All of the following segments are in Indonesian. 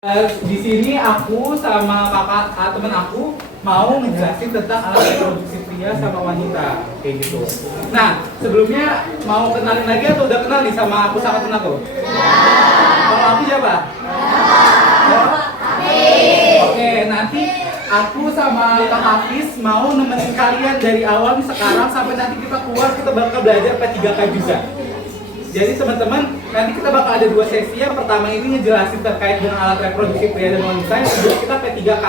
Di sini aku sama teman aku mau ngejelasin tentang alat reproduksi pria sama wanita kayak gitu. Nah, sebelumnya mau kenalin lagi atau udah kenal nih sama aku sama teman aku? Kalau aku siapa? Oke, nanti aku sama Kak Hafiz mau nemenin kalian dari awal sekarang sampai nanti kita keluar, kita bakal belajar P3K juga. Jadi teman-teman, nanti kita bakal ada dua sesi. Yang pertama ini ngejelasin terkait dengan alat reproduksi pria dan wanita. Yang kedua kita P3K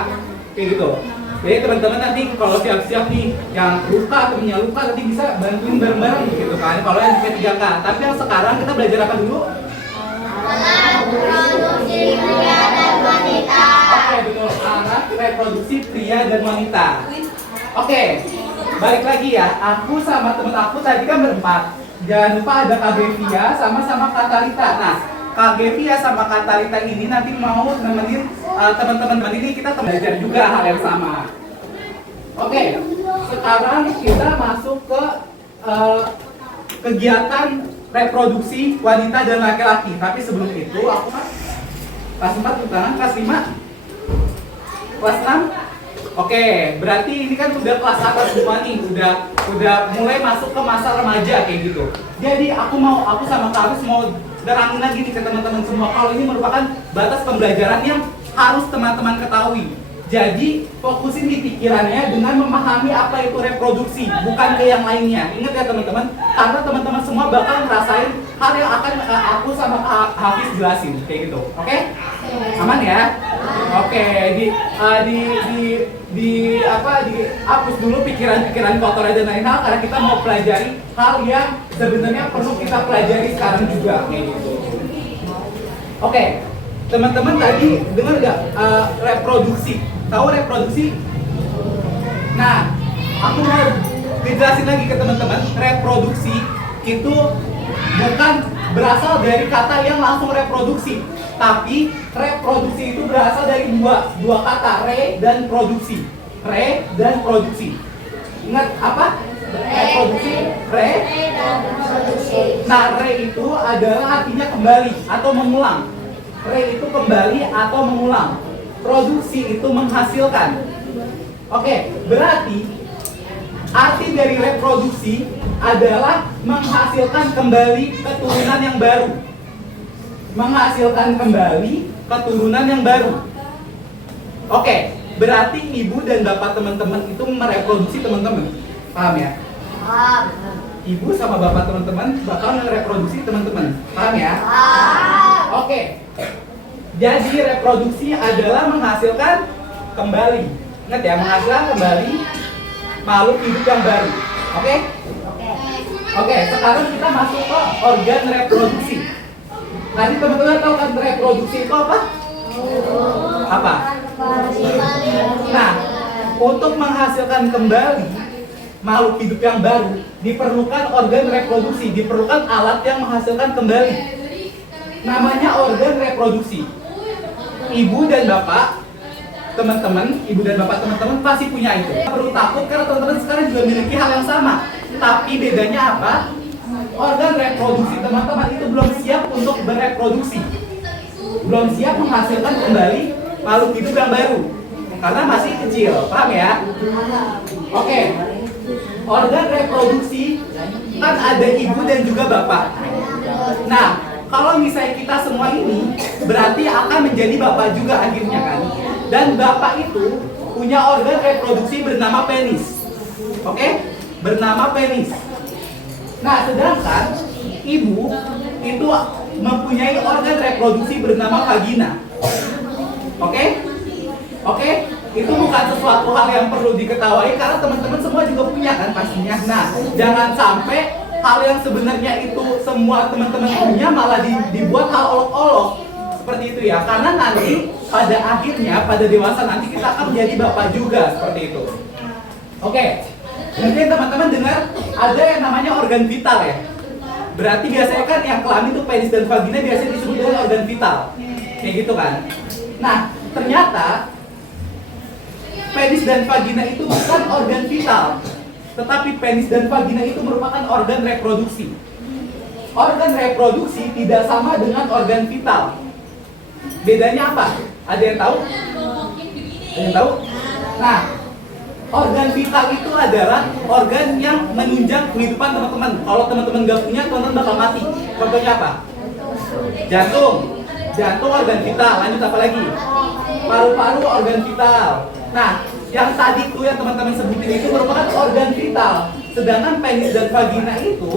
kayak gitu. Jadi teman-teman nanti kalau siap-siap nih yang luka atau punya luka nanti bisa bantuin bareng-bareng gitu kan. Kalau yang P3K. Tapi yang sekarang kita belajar apa dulu? Alat reproduksi pria dan wanita. Oke, betul. Alat reproduksi pria dan wanita. Oke, balik lagi ya. Aku sama temen aku tadi kan berempat. Jangan lupa ada Kak Gevia sama Katalita. Nah, Kak Gevia sama Katalita ini nanti mau nemenin teman-teman ini kita belajar juga hal yang sama. Oke, sekarang kita masuk ke kegiatan reproduksi wanita dan laki-laki. Tapi sebelum itu aku kelas 4 tangan, kelas 5, kelas 6. Oke, berarti ini kan udah kelas atas semua nih, udah mulai masuk ke masa remaja kayak gitu. Jadi aku sama Kak Hafiz mau terangin lagi nih ke teman-teman semua kalau ini merupakan batas pembelajaran yang harus teman-teman ketahui. Jadi fokusin di pikirannya dengan memahami apa itu reproduksi, bukan ke yang lainnya. Ingat ya teman-teman, karena teman-teman semua bakal ngerasain hal yang akan aku sama Kak Hafiz jelasin kayak gitu. Oke? Aman ya? Oke, dihapus dulu pikiran-pikiran kotornya dan lain hal karena kita mau pelajari hal yang sebenarnya perlu kita pelajari sekarang juga kayak gitu. Oke, teman-teman tadi dengar nggak reproduksi? Tahu reproduksi? Nah, aku mau dijelasin lagi ke teman-teman, reproduksi itu bukan berasal dari kata yang langsung reproduksi, tapi reproduksi itu berasal dari dua kata, re dan produksi. Re dan produksi. Ingat apa? Reproduksi, re dan reproduksi. Nah, re itu adalah artinya kembali atau mengulang. Re itu kembali atau mengulang. Produksi itu menghasilkan. Oke, berarti arti dari reproduksi adalah menghasilkan kembali keturunan yang baru. Menghasilkan kembali keturunan yang baru. Oke, berarti ibu dan bapak teman-teman itu mereproduksi teman-teman. Paham ya? Paham. Ibu sama bapak teman-teman bakal mereproduksi teman-teman. Paham ya? Paham. Oke. Jadi reproduksi adalah menghasilkan kembali. Ingat ya, menghasilkan kembali makhluk hidup yang baru. Oke? Oke, sekarang kita masuk ke organ reproduksi. Tadi teman-teman tahu kan reproduksi itu apa? Apa? Nah, untuk menghasilkan kembali makhluk hidup yang baru diperlukan organ reproduksi, diperlukan alat yang menghasilkan kembali. Namanya organ reproduksi. Ibu dan bapak teman-teman pasti punya itu. Perlu takut karena teman-teman sekarang juga memiliki hal yang sama. Tapi bedanya apa? Organ reproduksi teman-teman itu belum siap untuk bereproduksi. Belum siap menghasilkan kembali makhluk hidup yang baru. Karena masih kecil, paham ya? Oke. Organ reproduksi kan ada ibu dan juga bapak. Nah, kalau misalnya kita semua ini berarti akan menjadi bapak juga akhirnya kan. Dan bapak itu punya organ reproduksi bernama penis. Oke? Bernama penis. Nah, sedangkan ibu itu mempunyai organ reproduksi bernama vagina. Oke? Oke? Itu bukan sesuatu hal yang perlu diketahui karena teman-teman semua juga punya kan pastinya. Nah, jangan sampai hal yang sebenarnya itu semua teman-teman punya malah dibuat hal olok-olok seperti itu ya. Karena nanti pada akhirnya pada dewasa nanti kita akan menjadi bapak juga seperti itu. Oke. Mungkin teman-teman dengar ada yang namanya organ vital ya. Berarti biasanya kan yang kelamin itu penis dan vagina biasanya disebut dengan organ vital. Kayak gitu kan. Nah, ternyata penis dan vagina itu bukan organ vital. Tetapi penis dan vagina itu merupakan organ reproduksi. Organ reproduksi tidak sama dengan organ vital. Bedanya apa? Ada yang tahu? Ada yang tahu? Nah, organ vital itu adalah organ yang menunjang kehidupan teman-teman. Kalau teman-teman nggak punya, teman-teman bakal mati. Contohnya apa? Jantung. Jantung organ vital. Lanjut apa lagi? Paru-paru organ vital. Nah, yang tadi tuh yang teman-teman sebutin itu merupakan organ vital. Sedangkan penis dan vagina itu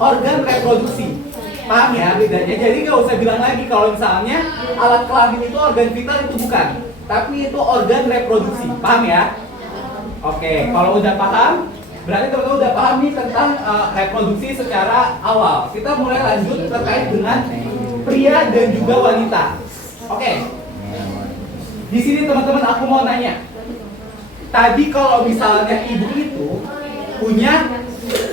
organ reproduksi. Paham ya bedanya? Jadi nggak usah bilang lagi kalau misalnya alat kelamin itu organ vital, itu bukan. Tapi itu organ reproduksi. Paham ya? Oke, kalau udah paham, berarti teman-teman udah paham nih tentang reproduksi secara awal. Kita mulai lanjut terkait dengan pria dan juga wanita. Oke. Di sini teman-teman aku mau nanya. Tadi kalau misalnya ibu itu punya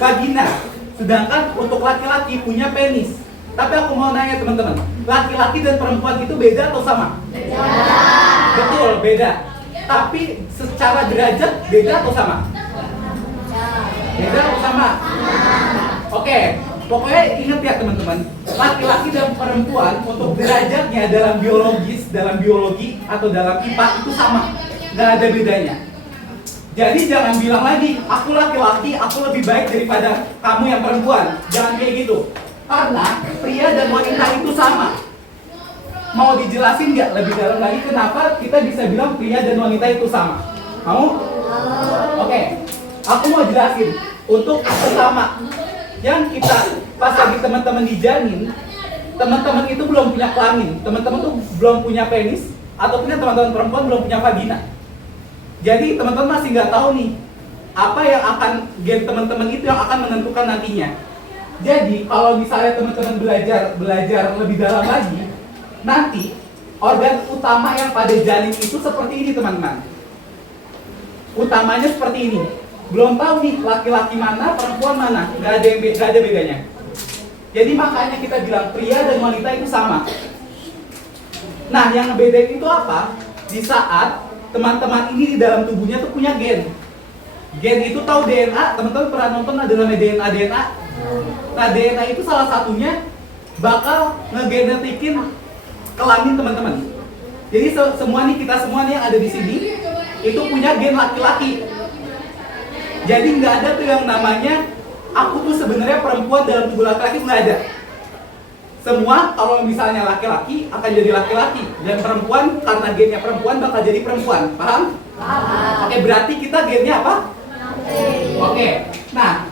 vagina, sedangkan untuk laki-laki punya penis. Tapi aku mau nanya teman-teman, laki-laki dan perempuan itu beda atau sama? Beda. Betul, beda. Tapi secara derajat beda atau sama? Beda atau sama? Oke, pokoknya ingat ya teman-teman, laki-laki dan perempuan untuk derajatnya dalam biologi atau dalam IPA itu sama, nggak ada bedanya. Jadi jangan bilang lagi, aku laki-laki, aku lebih baik daripada kamu yang perempuan. Jangan kayak gitu. Karena pria dan wanita itu sama. Mau dijelasin nggak lebih dalam lagi kenapa kita bisa bilang pria dan wanita itu sama? Mau? Oke. Aku mau jelasin. Untuk sesama yang kita pas lagi teman-teman dijanin, teman-teman itu belum punya kelamin, teman-teman tuh belum punya penis, atau punya teman-teman perempuan belum punya vagina. Jadi teman-teman masih nggak tahu nih apa yang akan gen teman-teman itu yang akan menentukan nantinya. Jadi kalau misalnya teman-teman belajar lebih dalam lagi, nanti organ utama yang pada janin itu seperti ini teman-teman. Utamanya seperti ini. Belum tahu nih laki-laki mana, perempuan mana, nggak ada bedanya. Jadi makanya kita bilang pria dan wanita itu sama. Nah yang ngebedain itu apa? Di saat teman-teman ini di dalam tubuhnya tuh punya gen. Gen itu tahu DNA, teman-teman pernah nonton ada namanya DNA. Nah DNA itu salah satunya bakal ngegenetikin kelamin teman-teman. Jadi semua nih, kita semua nih yang ada di sini itu punya gen laki-laki. Jadi nggak ada tuh yang namanya aku tuh sebenarnya perempuan dalam tubuh laki-laki, nggak ada. Semua kalau misalnya laki-laki akan jadi laki-laki, dan perempuan karena gennya perempuan bakal jadi perempuan. Paham? Paham. Oke, berarti kita gennya apa? Oke. Nah,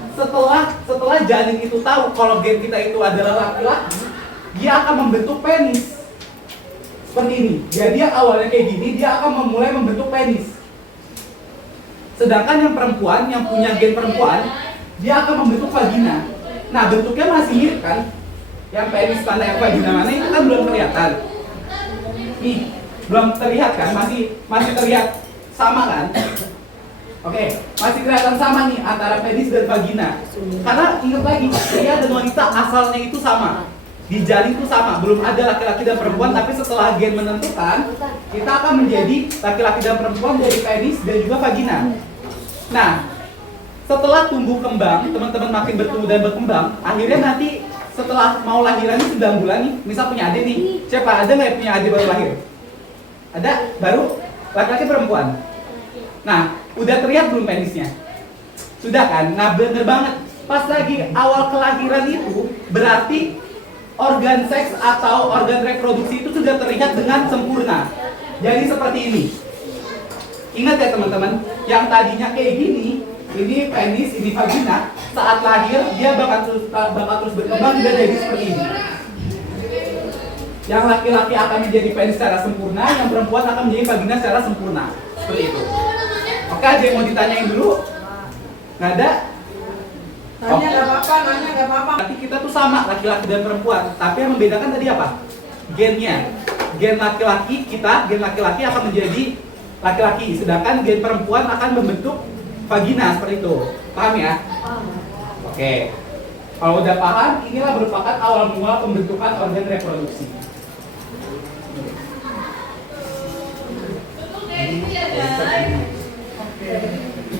setelah janin itu tahu kalau gen kita itu adalah laki-laki, dia akan membentuk penis. Seperti ini. Jadi yang awalnya kayak gini, dia akan memulai membentuk penis. Sedangkan yang perempuan, yang punya gen perempuan, dia akan membentuk vagina. Nah, bentuknya masih mirip kan? Yang penis mana yang vagina mana itu kan belum kelihatan. Nih, belum terlihat kan? Masih terlihat sama kan? Oke, masih kelihatan sama nih antara penis dan vagina. Karena ingat lagi, pria dan wanita asalnya itu sama. Di janin itu sama, belum ada laki-laki dan perempuan, tapi setelah gen menentukan, kita akan menjadi laki-laki dan perempuan dari penis dan juga vagina. Nah, setelah tumbuh kembang, teman-teman makin bertumbuh dan berkembang, akhirnya nanti setelah mau lahiran ini 9 bulan nih, misal punya adik nih, siapa? Ada nggak yang punya adik baru lahir? Ada? Baru? Laki-laki perempuan? Nah, udah terlihat belum penisnya? Sudah kan? Nah bener banget, pas lagi awal kelahiran itu, berarti organ seks atau organ reproduksi itu sudah terlihat dengan sempurna. Jadi seperti ini. Ingat ya teman-teman, yang tadinya kayak gini, ini penis, ini vagina, saat lahir dia bakal terus berkembang dan jadi seperti ini. Yang laki-laki akan menjadi penis secara sempurna, yang perempuan akan menjadi vagina secara sempurna. Seperti itu. Oke, ada yang mau ditanyain dulu? Nggak ada? Nanya nggak apa-apa. Berarti kita tuh sama, laki-laki dan perempuan. Tapi yang membedakan tadi apa? Gennya. Gen laki-laki kita, gen laki-laki akan menjadi laki-laki, sedangkan gen perempuan akan membentuk vagina seperti itu. Paham ya? Oke. Kalau udah paham, inilah merupakan awal mula pembentukan organ reproduksi.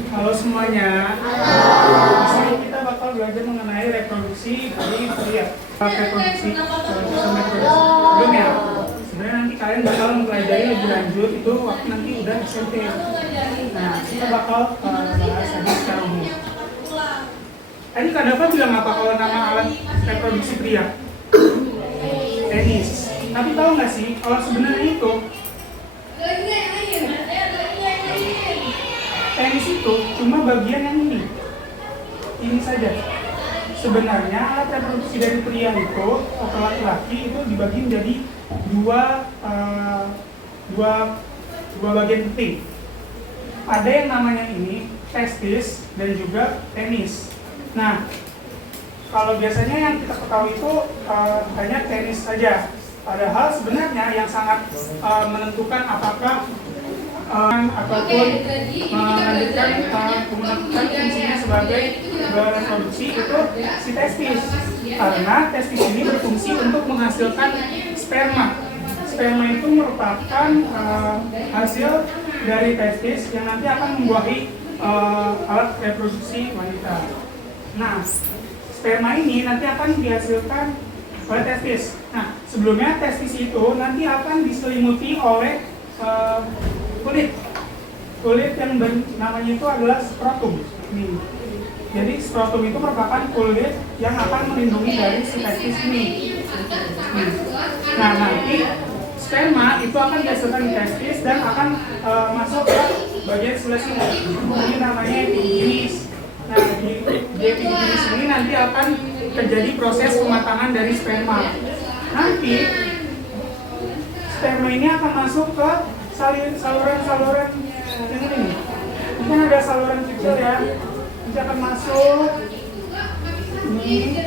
Halo semuanya. Di sini kita bakal belajar mengenai reproduksi dari pria. Reproduksi belum ya? Sebenarnya nanti kalian bakal mempelajari lebih lanjut itu waktu nanti udah SMP. Nah, kita bakal bahas tadi secara umum. Tadi Kak Dava bilang apa kalau nama alat reproduksi pria? Penis. Tapi tahu nggak sih kalau sebenarnya itu penis itu cuma bagian yang ini saja. Sebenarnya alat reproduksi dari pria itu atau laki-laki itu dibagi menjadi dua bagian penting. Ada yang namanya ini testis dan juga penis. Nah, kalau biasanya yang kita ketahui itu hanya penis saja. Padahal sebenarnya yang sangat menentukan apakah ataupun melanjutkan menggunakan fungsinya sebagai reproduksi itu si testis, karena testis ini berfungsi untuk menghasilkan sperma. Sperma itu merupakan hasil dari testis yang nanti akan membuahi alat reproduksi wanita. Nah, sperma ini nanti akan dihasilkan oleh testis. Nah, sebelumnya testis itu nanti akan diselimuti oleh kulit yang namanya itu adalah skrotum. Nih. Jadi skrotum itu merupakan kulit yang akan melindungi dari si testis ini. Nah, nanti sperma itu akan dihasilkan di testis dan akan masuk ke bagian sebelah sini. Ini namanya epididymis. Nah, di epididymis ini nanti akan terjadi proses pematangan dari sperma. Nanti sperma ini akan masuk ke saluran-saluran yang ini. Mungkin ada saluran kecil ya. Nanti akan masuk ini,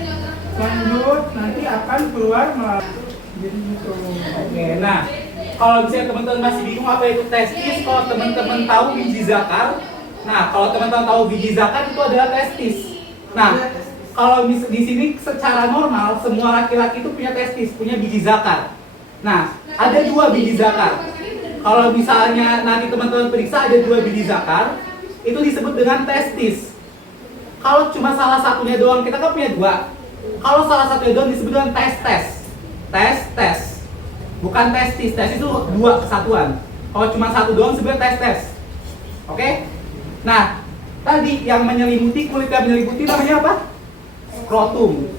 lanjut nanti akan keluar melalui jadi gitu. Oke, nah kalau misalnya teman-teman masih bingung apa itu testis, kalau teman-teman tahu biji zakar, nah kalau teman-teman tahu biji zakar itu adalah testis. Nah, kalau di sini secara normal semua laki-laki itu punya testis, punya biji zakar. Nah, ada 2 biji zakar. Kalau misalnya nanti teman-teman periksa ada 2 biji zakar, itu disebut dengan testis. Kalau cuma salah satunya doang, kita kan punya 2. Kalau salah satunya doang disebut dengan tes. Bukan testis. Testis itu 2 kesatuan. Kalau cuma satu doang sebenarnya tes. Oke? Nah, tadi yang menyelimuti, kulit yang menyelimuti namanya apa? Skrotum.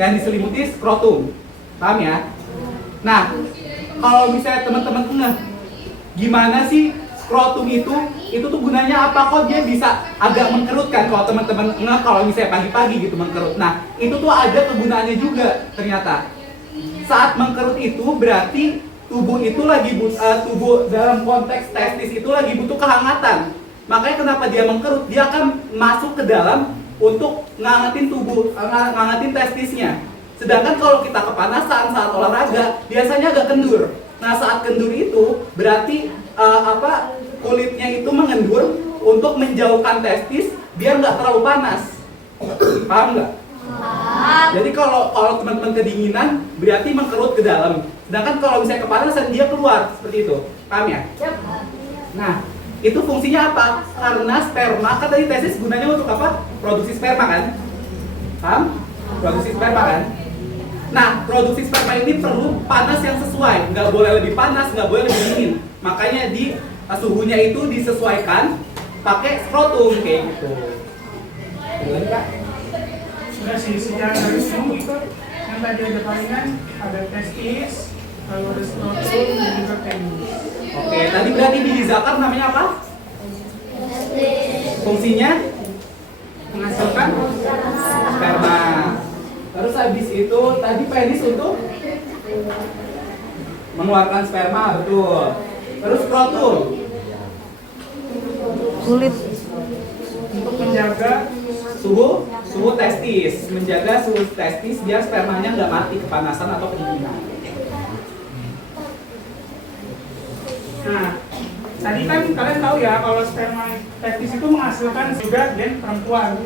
Yang diselimuti skrotum. Paham ya? Nah, kalau misalnya teman-teman ngeh, gimana sih skrotum itu tuh gunanya apa? Kok dia bisa agak mengkerut kan kalau teman-teman ngeh kalau misalnya pagi-pagi gitu mengkerut. Nah, itu tuh ada kegunaannya juga ternyata. Saat mengkerut itu berarti tubuh itu lagi tubuh dalam konteks testis itu lagi butuh kehangatan. Makanya kenapa dia mengkerut? Dia akan masuk ke dalam untuk ngangetin testisnya. Sedangkan kalau kita kepanasan saat olahraga, biasanya agak kendur. Nah, saat kendur itu berarti kulitnya itu mengendur untuk menjauhkan testis biar nggak terlalu panas. Paham nggak? Jadi kalau teman-teman kedinginan berarti mengkerut ke dalam. Sedangkan kalau misalnya kepanasan dia keluar seperti itu. Paham ya? Nah, itu fungsinya apa? Karena sperma kan tadi testis gunanya untuk apa? Produksi sperma kan? Paham? Produksi sperma kan? Nah, produksi sperma ini perlu panas yang sesuai, nggak boleh lebih panas, nggak boleh lebih dingin. Makanya suhunya itu disesuaikan pakai skrotum kayak gitu. Sudah sih, secara garis umum itu yang tadi ada palingan, ada testis, lalu ada skrotum dan juga penis. Oke, tadi berarti biji zakar namanya apa? Fungsinya menghasilkan sperma. Terus habis itu tadi penis untuk mengeluarkan sperma, betul. Terus skrotum kulit Untuk menjaga suhu testis, menjaga suhu testis biar spermanya nggak mati kepanasan atau kedinginan. Nah, tadi kan kalian tahu ya kalau sperma testis itu menghasilkan juga gen perempuan.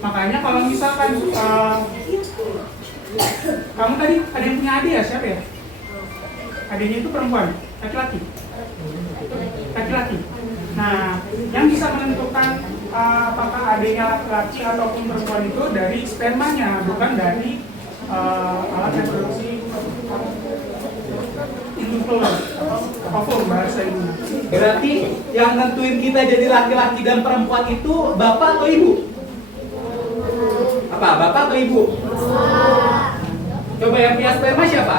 Makanya kalau misalkan kamu tadi ada yang punya adik ya, siapa ya? Adiknya itu perempuan, laki-laki. Laki-laki. Nah, yang bisa menentukan apakah adiknya laki-laki ataupun perempuan itu dari spermanya, bukan dari alat reproduksi indung telur. Ovum bahasa ibu. Berarti yang nentuin kita jadi laki-laki dan perempuan itu bapak atau ibu? Apa? Bapak atau ibu? Coba yang punya sperma siapa?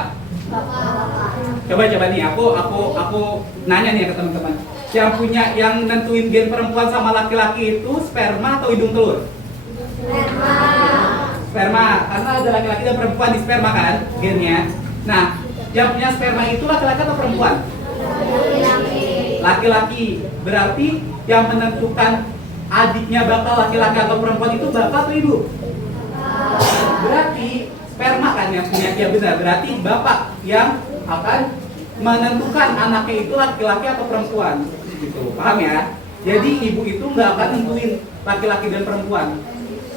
Coba nih, aku nanya nih ke teman-teman. Yang nentuin gen perempuan sama laki-laki itu sperma atau hidung telur? Sperma, karena ada laki-laki dan perempuan di sperma kan gennya. Nah, yang punya sperma itu laki-laki atau perempuan? Laki-laki. Berarti yang menentukan adiknya bakal laki-laki atau perempuan itu bapak atau ibu? Berarti sperma kan yang punya dia benar. Berarti bapak yang akan menentukan anaknya itu laki-laki atau perempuan. Gitu. Paham ya? Jadi ibu itu nggak akan nentuin laki-laki dan perempuan.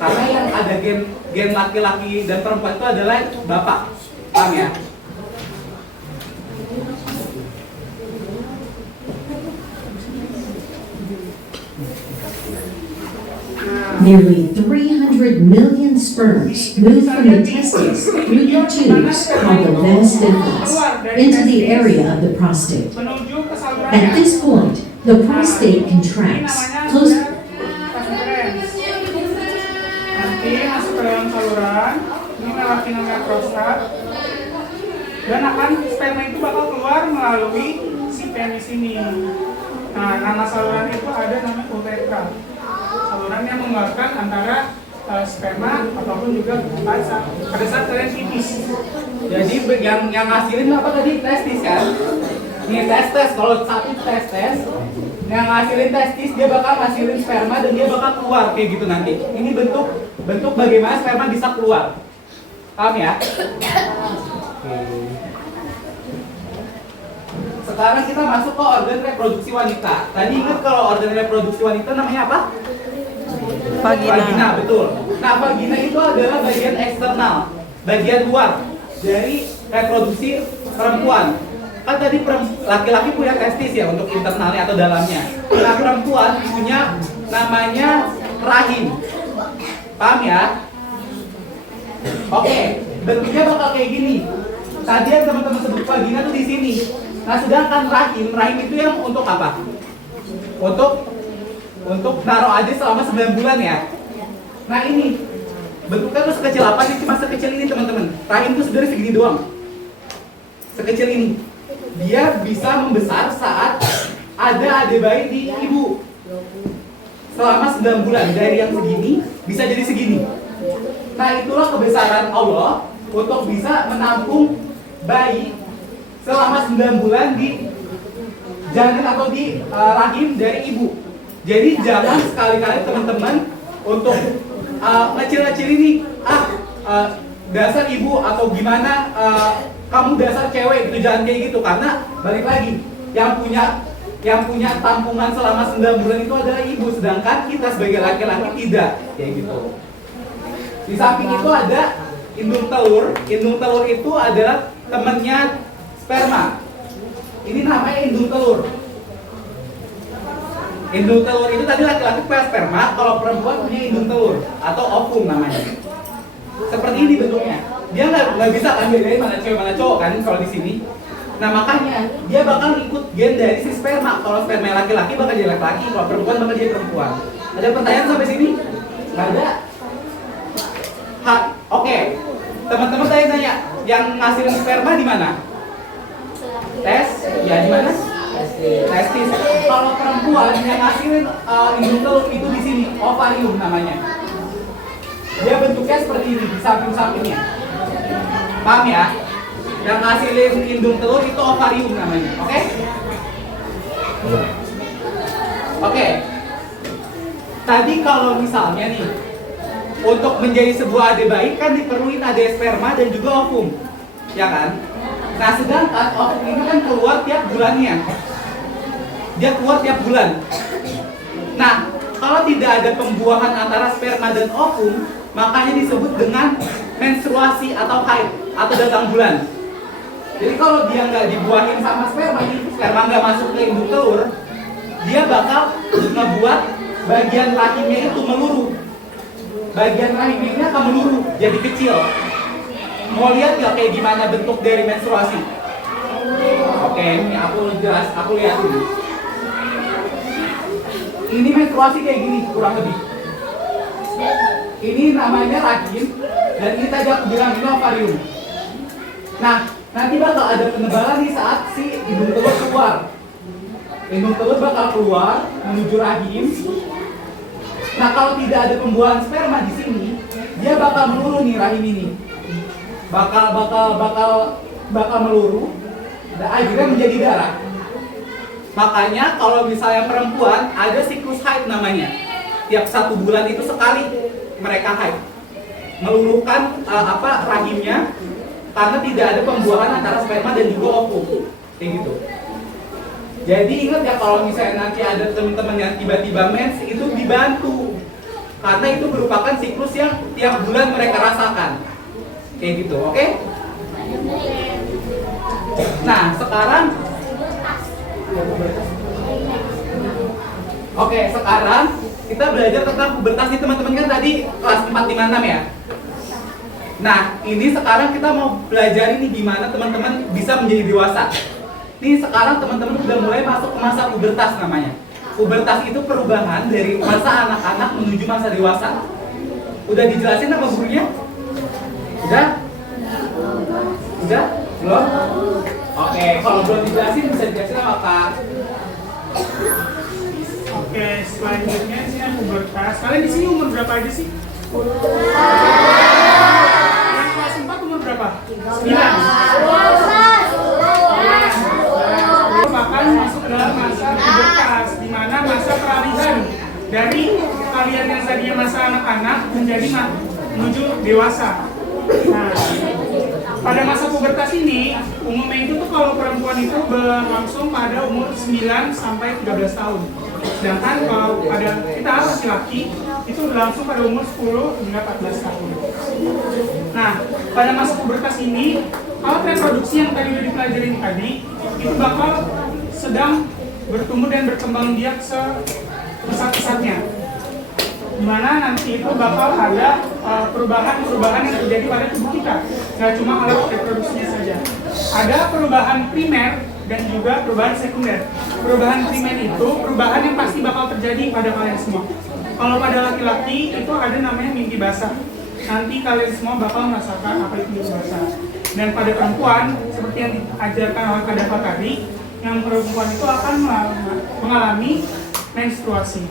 Karena yang ada gen laki-laki dan perempuan itu adalah bapak. Paham ya? Nearly 300 million sperms move from the testes through the tubes called the vas deferens into the area of the prostate. Menuju ke saluran At this point, the prostate contracts, close. Nanti masuk ke dalam saluran, ini melewati namanya prostat, dan akan sperma itu bakal keluar melalui si penis ini. Nah, nama saluran itu ada namanya uretra. Saluran yang mengeluarkan antara sperma ataupun juga pada saat kalian pipis. Jadi yang ngasilin apa tadi? Testis kan? Ini testes, kalau satu testes yang ngasilin testis dia bakal ngasilin sperma dan dia bakal keluar kayak gitu nanti. Ini bentuk bagaimana sperma bisa keluar. Paham ya? Oke. Sekarang kita masuk ke organ reproduksi wanita. Tadi ingat kalau organ reproduksi wanita namanya apa? Vagina, betul. Nah, vagina itu adalah bagian eksternal, bagian luar dari reproduksi perempuan. Kan tadi laki-laki punya testis ya untuk internalnya atau dalamnya. Nah, perempuan punya namanya rahim. Paham ya? Oke, bentuknya bakal kayak gini. Tadi yang teman-teman sebut vagina tuh di sini. Nah, sedangkan rahim itu yang untuk apa? Untuk naruh aja selama 9 bulan ya. Nah, ini bentuknya tuh sekecil apa sih? Cuma sekecil ini teman-teman. Rahim tuh sebenarnya segini doang. Sekecil ini. Dia bisa membesar saat ada adik bayi di ibu. Selama 9 bulan dari yang segini bisa jadi segini. Nah, itulah kebesaran Allah untuk bisa menampung bayi selama 9 bulan di janin atau di rahim dari ibu. Jadi jangan sekali-kali teman-teman untuk ngecil-ngecil ini dasar ibu atau gimana kamu dasar cewek gitu, jangan kayak gitu, karena balik lagi yang punya tampungan selama 9 bulan itu adalah ibu, sedangkan kita sebagai laki-laki tidak kayak gitu. Di samping itu ada indung telur. Indung telur itu adalah temannya sperma. Ini namanya indung telur. Indung telur itu tadi laki-laki punya sperma, kalau perempuan punya indung telur atau ovum namanya. Seperti ini bentuknya. Dia nggak bisa kan bedain mana cewek mana cowok kan kalau di sini. Nah, makanya dia bakal ikut gen dari si sperma. Kalau sperma laki-laki bakal jadi laki-laki, kalau perempuan bakal jadi perempuan. Ada pertanyaan sampai sini? Nggak ada? Oke. Teman-teman saya tanya, yang ngasilin sperma di mana? Ya di mana? Testis. Kalau perempuan yang ngasilin indung telur itu di sini, ovarium namanya. Dia bentuknya seperti ini di samping-sampingnya. Paham ya? Yang ngasilin indung telur itu ovarium namanya. Oke? Oke. Tadi kalau misalnya nih untuk menjadi sebuah adik bayi kan diperluin ada sperma dan juga ovum. Ya kan? Nah, sedangkan ovum ini kan keluar tiap bulannya. Dia keluar tiap bulan. Nah, kalau tidak ada pembuahan antara sperma dan ovum, makanya disebut dengan menstruasi atau haid atau datang bulan. Jadi kalau dia nggak dibuahin sama sperma nggak masuk ke indung telur, dia bakal ngebuat bagian rahimnya itu meluru. Bagian rahimnya akan meluru, jadi kecil. Mau lihat nggak kayak gimana bentuk dari menstruasi? Oke, ini aku lihat dulu. Ini menstruasi kayak gini kurang lebih. Ini namanya rahim dan ini tadi aku bilang ini ovarium. Nah, nanti bakal ada penebalan di saat si hidung telur keluar. Hidung telur bakal keluar menuju rahim. Nah, kalau tidak ada pembuahan sperma di sini, dia bakal meluru nih rahim ini. Bakal meluru dan akhirnya menjadi darah. Makanya kalau misalnya perempuan ada siklus haid namanya. Tiap 1 bulan itu sekali mereka haid. Meluluhkan rahimnya karena tidak ada pembuahan antara sperma dan juga ovum. Kayak gitu. Jadi ingat ya kalau misalnya nanti ada teman-teman yang tiba-tiba mens itu dibantu. Karena itu merupakan siklus yang tiap bulan mereka rasakan. Kayak gitu, oke? Nah, sekarang sekarang kita belajar tentang pubertas nih teman-teman, kan tadi kelas 4, 5, 6 ya. Nah, ini sekarang kita mau belajar ini gimana teman-teman bisa menjadi dewasa. Ini sekarang teman-teman sudah mulai masuk ke masa pubertas namanya. Pubertas itu perubahan dari masa anak-anak menuju masa dewasa. Udah dijelasin sama gurunya? Udah? Udah? Belum? Oke, kalau belum dijelasin bisa dijelasin sama Kak. Oke, selanjutnya sih yang pubertas. Kalian di sini umur berapa aja sih? Yang kelas 4 umur berapa? 9. Bahkan masuk dalam masa pubertas, di mana masa peralihan dari kalian yang tadinya masa anak-anak menjadi menuju dewasa. Nah, pada masa pubertas ini, umumnya itu tuh kalau perempuan itu berlangsung pada umur 9 sampai 13 tahun. Sedangkan kalau pada kita laki-laki itu berlangsung pada umur 10 hingga 14 tahun. Nah, pada masa pubertas ini, alat reproduksi yang tadi udah dipelajarin tadi itu bakal sedang bertumbuh dan berkembang biak sepesat-pesatnya. Dimana nanti itu bakal ada perubahan-perubahan yang terjadi pada tubuh kita. Nggak cuma alat reproduksinya saja. Ada perubahan primer dan juga perubahan sekunder. Perubahan primer itu perubahan yang pasti bakal terjadi pada kalian semua. Kalau pada laki-laki itu ada namanya mimpi basah. Nanti kalian semua bakal merasakan apa itu mimpi basah. Dan pada perempuan, seperti yang diajarkan oleh Kak Dava tadi, yang perempuan itu akan mengalami menstruasi.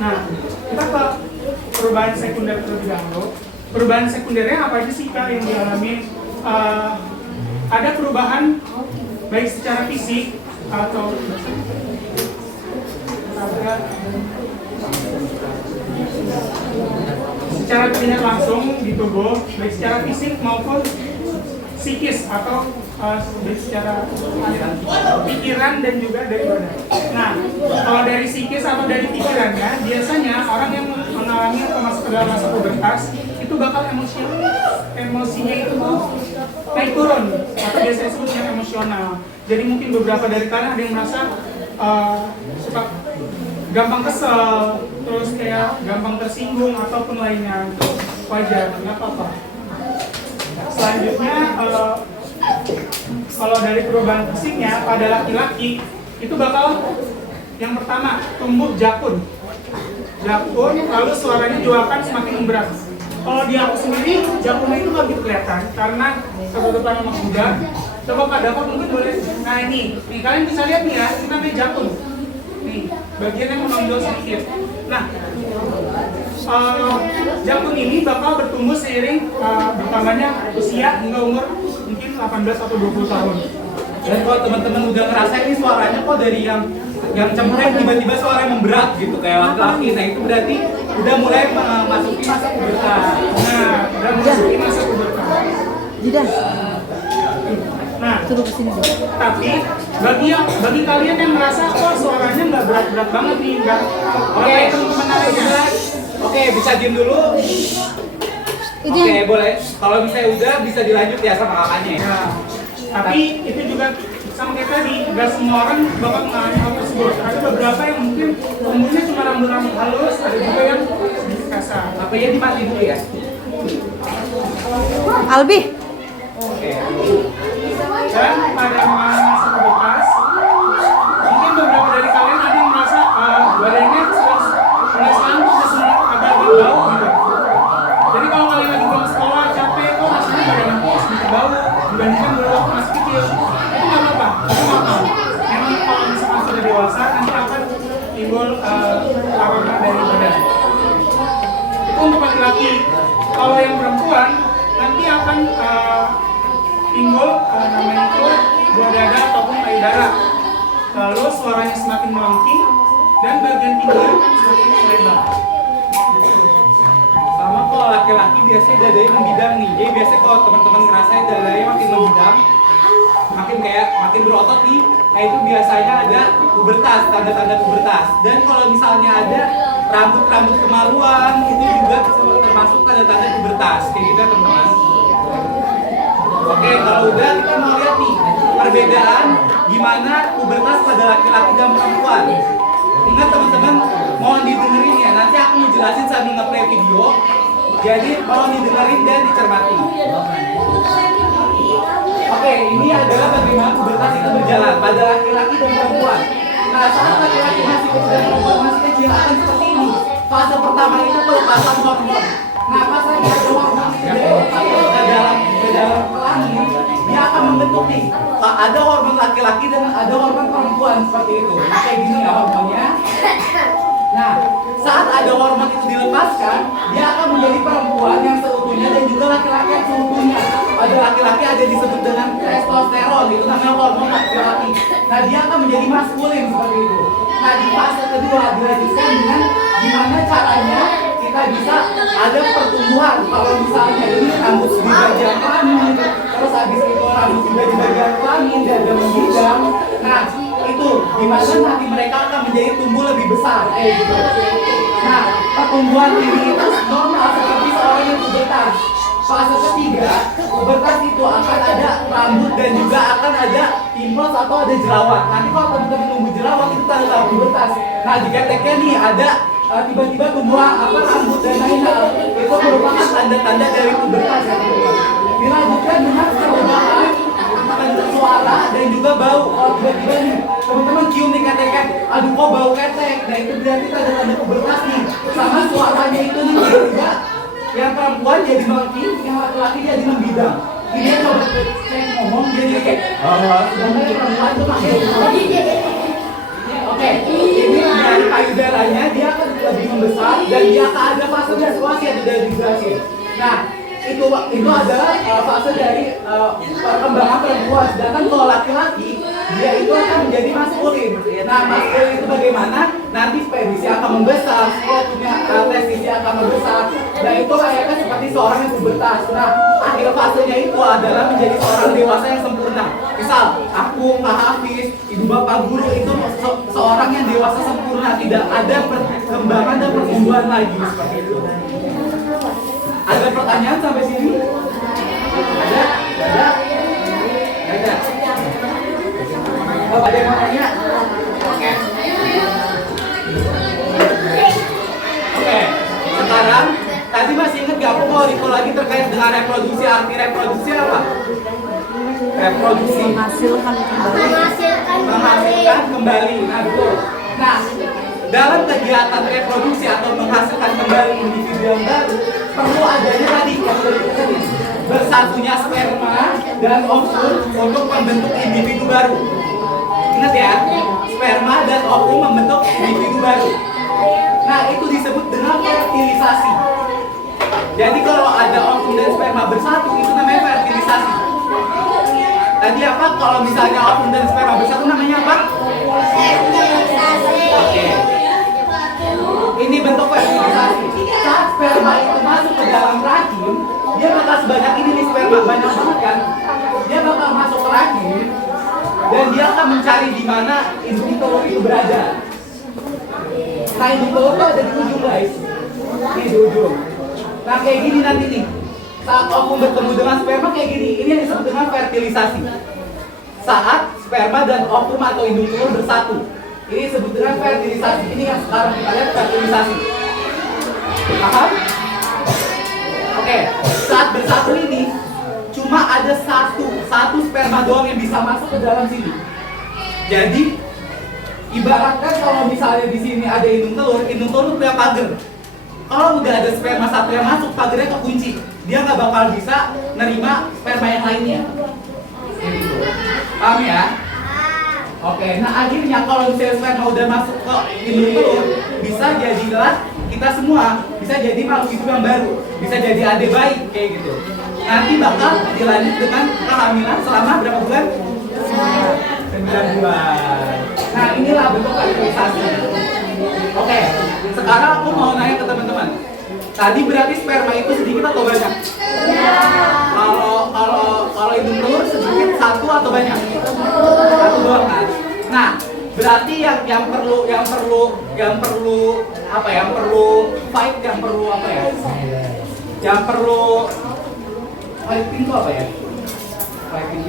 Nah, kita ke perubahan sekunder terlebih dahulu. Perubahan sekundernya apa aja sih Kak yang dialami? Ada perubahan baik secara fisik atau secara terlihat langsung di tubuh, baik secara fisik maupun psikis atau secara pikiran dan juga dari badan. Nah, kalau dari psikis atau dari pikirannya, biasanya orang yang mengalami atau masuk ke dalam masa pubertas itu bakal emosinya itu naik turun atau biasanya disebutnya emosional. Jadi mungkin beberapa dari kalian ada yang merasa suka gampang kesel, terus kayak gampang tersinggung ataupun lainnya. Itu wajar, nggak apa-apa. Selanjutnya, kalau dari perubahan fisiknya pada laki-laki itu bakal yang pertama tumbuh jakun, lalu suaranya juga akan semakin memberat. Kalau di aku sendiri jakunnya itu nggak begitu kelihatan karena ketutupan sama muda. Coba Kak Dava mungkin boleh. Nah ini kalian bisa lihat nih ya, ini namanya jakun. Nih bagian yang menonjol sedikit. Nah, jakun ini bakal bertumbuh seiring bertambahnya usia hingga umur mungkin 18 atau 20 tahun. Dan kalau teman-teman udah ngerasa ini suaranya kok dari yang cempreng tiba-tiba suaranya memberat gitu kayak laki-laki, nah itu berarti udah mulai memasuki masa pubertas. Nah, udah memasuki masa pubertas. Jidan. Nah, Suruh kesini dulu. tapi bagi kalian yang merasa kok suaranya nggak berat-berat banget nih, nggak Oke, teman-teman lainnya. Oke, bisa diem dulu. Oke, boleh. Kalau misalnya udah bisa dilanjut ya sama kakaknya. Ya, tapi itu juga sama kayak tadi, nggak semua orang bakal mengalami hal tersebut. Ada beberapa yang mungkin tumbuhnya cuma rambut-rambut halus, ada juga yang sedikit kasar. Apa ya dimati dulu ya? Albi. Oke. Dan pada masa pubertas, mungkin beberapa dari kalian ada yang merasa badannya sudah mulai selantuk dan sudah agak-agak bau gitu. Jadi kalau kalian lagi pulang sekolah capek, kok rasanya badan aku sedikit bau dibandingkan dulu waktu masih kecil. Itu nggak apa-apa, itu normal. Memang kalau misalkan sudah dewasa nanti akan timbul aroma dari badan. Itu untuk laki-laki. Kalau yang perempuan nanti akan timbul namanya itu buah dada ataupun payudara. Lalu suaranya semakin melengking dan bagian pinggir akan semakin lebar. Sama kalau laki-laki biasanya dadanya membidang nih. Jadi biasanya kalau teman-teman ngerasain dadanya makin membidang, makin berotot nih, nah itu biasanya ada pubertas, tanda-tanda pubertas. Dan kalau misalnya ada rambut kemaluan, itu juga termasuk tanda-tanda pubertas. Kayak gitu ya teman-teman. Oke, kalau udah kita mau lihat nih perbedaan gimana pubertas pada laki-laki dan perempuan. Ingat teman-teman, mohon didengerin ya. Nanti aku mau jelasin sambil nge-play video. Jadi mohon didengerin dan dicermati. Oke, ini adalah bagaimana pubertas itu berjalan pada laki-laki dan perempuan. Nah, saat laki-laki masih kecil dan perempuan masih kecil akan seperti ini. Fase pertama itu pelepasan hormon. Nah, pas lagi ada hormon ke dalam kelamin, dia akan membentuk nih. Ada hormon laki-laki dan ada hormon perempuan seperti itu. Nah, kayak gini ya hormonnya. Nah, saat ada hormon itu dilepaskan, dia akan menjadi perempuan yang seutuhnya dan juga laki-laki yang seutuhnya. Pada laki-laki ada disebut dengan testosteron, itu namanya hormon laki-laki. Nah, dia akan menjadi maskulin seperti itu. Nah, di fase kedua dilanjutkan dengan gimana caranya kita bisa ada pertumbuhan. Kalau misalnya ini rambut di bagian kelamin, terus habis itu rambut juga di bagian kelamin dan ada membidang. Nah, itu dimana nanti mereka akan menjadi tumbuh lebih besar, gitu. Nah, pertumbuhan ini itu normal seperti seorang yang pubertas. Fase ketiga, pubertas itu akan ada rambut dan juga akan ada pimples atau ada jerawat. Nanti kalau teman-teman nunggu jerawat itu tanda pubertas. Nah, di keteknya nih ada tiba-tiba tumbuh rambut dan lain-lain. Itu merupakan tanda-tanda dari pubertas ya teman-teman. Dilanjutkan dengan perubahan bentuk suara dan juga bau. Kalau tiba-tiba nih teman-teman cium nih ketek, aduh kok bau ketek. Nah, itu berarti tanda-tanda pubertas nih. Sama suaranya itu nih tiba-tiba yang perempuan jadi melengking, yang laki-laki jadi membidang. Ini coba saya ngomong jadi kayak sedangkan yang perempuan itu masih oke, ini dari payudaranya dia akan lebih membesar dan dia akan ada fase menstruasi yang tidak dijelasin. Nah, itu adalah fase dari perkembangan perempuan. Sedangkan kalau laki-laki dia itu akan menjadi maskulin. Nah, maskulin itu bagaimana? Nanti spedisi akan membesar, skrotumnya testisnya akan membesar. Dan itu kayaknya seperti seorang yang pubertas. Nah, akhir fasenya itu adalah menjadi seorang dewasa yang sempurna. Misal, aku, Kak Hafiz, ibu bapak guru itu seorang yang dewasa sempurna, tidak ada perkembangan dan pertumbuhan lagi seperti itu. Ada pertanyaan sampai sini? Ada? Ada? Ada? Oh, ada yang mau tanya? Oke. Oke. Sekarang, tadi masih ingat gak aku mau recall lagi terkait dengan reproduksi? Arti reproduksi apa? Reproduksi. Menghasilkan kembali. Nah, betul. Nah, dalam kegiatan reproduksi atau menghasilkan kembali individu yang baru, perlu adanya tadi yang bersatunya sperma dan ovum untuk membentuk individu baru. Ingat ya, sperma dan ovum membentuk individu baru. Nah, itu disebut dengan fertilisasi. Jadi kalau ada ovum dan sperma bersatu, itu namanya fertilisasi. Tadi apa? Kalau misalnya ovum dan sperma bersatu namanya apa? Fertilisasi. Oke. Ini bentuk fertilisasi. Saat sperma itu masuk ke dalam rahim, dia bakal sebanyak ini nih sperma, banyak banget kan? Dia bakal masuk ke rahim dan dia akan mencari di mana induk telur itu berada. Nah, induk telur itu ada di ujung guys. Di ujung. Nah, kayak gini nanti nih. Saat ovum bertemu dengan sperma kayak gini, ini yang disebut dengan fertilisasi. Saat sperma dan ovum atau induk telur bersatu, ini disebut dengan fertilisasi. Ini yang sekarang kita lihat fertilisasi. Paham? Oke, saat bersatu ini cuma ada satu sperma doang yang bisa masuk ke dalam sini. Jadi ibaratkan kalau misalnya di sini ada indung telur punya pagar. Kalau udah ada sperma satu yang masuk, pagarnya kekunci. Dia nggak bakal bisa nerima sperma yang lainnya. Gitu. Paham ya? Oke, nah akhirnya kalau misalnya sperma udah masuk ke indung telur, bisa jadilah kita semua, bisa jadi makhluk hidup yang baru, bisa jadi adik bayi kayak gitu. Nanti bakal dilanjut dengan kehamilan selama berapa bulan? 9 bulan. Nah inilah bentuk fertilisasi. Oke, sekarang aku mau nanya ke teman-teman. Tadi berarti sperma itu sedikit atau banyak? Kalau indung telur sedikit, satu atau banyak? Satu doang kan? Nah, berarti yang perlu apa ya? Yang perlu fight, yang perlu apa ya? Yang perlu fighting itu apa ya? Fighting.